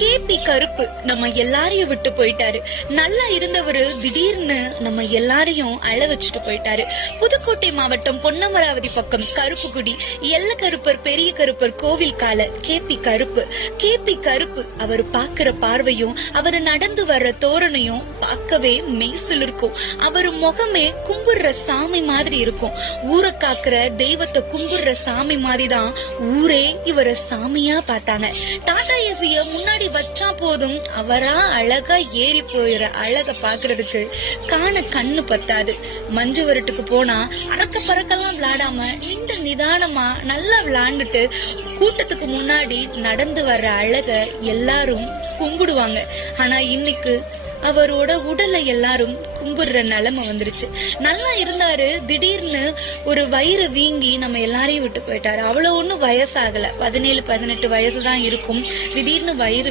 KP கருப்பு நம்ம எல்லாரையும் விட்டு போயிட்டாரு. நல்லா இருந்தவரு திடீர்னு நம்ம எல்லாரையும் அழ வச்சுட்டு போயிட்டாரு. புதுக்கோட்டை மாவட்டம் பொன்னமராவதி பக்கம் கருப்புக்குடி எல்ல கருப்பர் பெரிய கருப்பர் கோவில் கால கேபி கருப்பு. கேபி கருப்பு அவர் பாக்குற பார்வையும் அவர் நடந்து வர்ற தோரணையும் பார்க்கவே மெய்சில் இருக்கும். அவர் முகமே கும்பிடுற சாமி மாதிரி இருக்கும். ஊரை காக்குற தெய்வத்தை கும்பிடுற சாமி மாதிரிதான் ஊரே இவரை சாமியா பார்த்தாங்க. டாடா ஏசிய முன்னாடி வச்சா போதும் அவரா அழகா ஏறி போயிற அழக பாக்குறதுக்கு காண கண்ணு பத்தாது. மஞ்சு வரட்டுக்கு போனா அறக்க பறக்கெல்லாம் விளையாடாம நிதானமா நல்லா விளையாண்டுட்டு கூட்டத்துக்கு முன்னாடி நடந்து வர்ற அழக எல்லாரும் கும்பிடுவாங்க. ஆனா இன்னைக்கு அவரோட உடலை எல்லாரும் கும்பிடுற நிலைமை வந்துருச்சு. நல்லா இருந்தாரு, திடீர்னு ஒரு வயிறு வீங்கி நம்ம எல்லாரையும் விட்டு போயிட்டாரு. அவ்வளவு ஒண்ணும் வயசாகல, 17-18 வயசுதான் இருக்கும். திடீர்னு வயிறு